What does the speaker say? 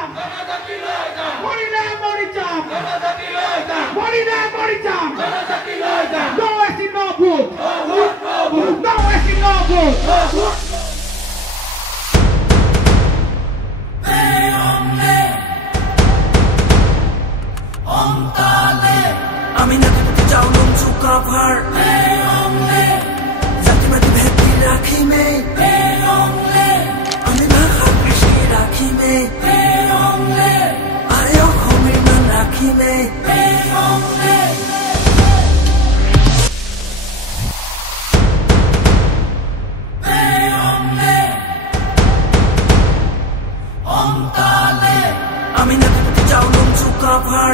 যাম মৰি যাম No mercy, no vote. No mercy, no vote. আমি নাকি চাউলুম চুকাভাৰ জাতি মাতি ভেটি ৰাখিমে আমি ভাষা কৃষি ৰাখিমে আৰে অসমীৰ মান ৰাখিমে আমি নাকি চাউলুম চুকাভাৰ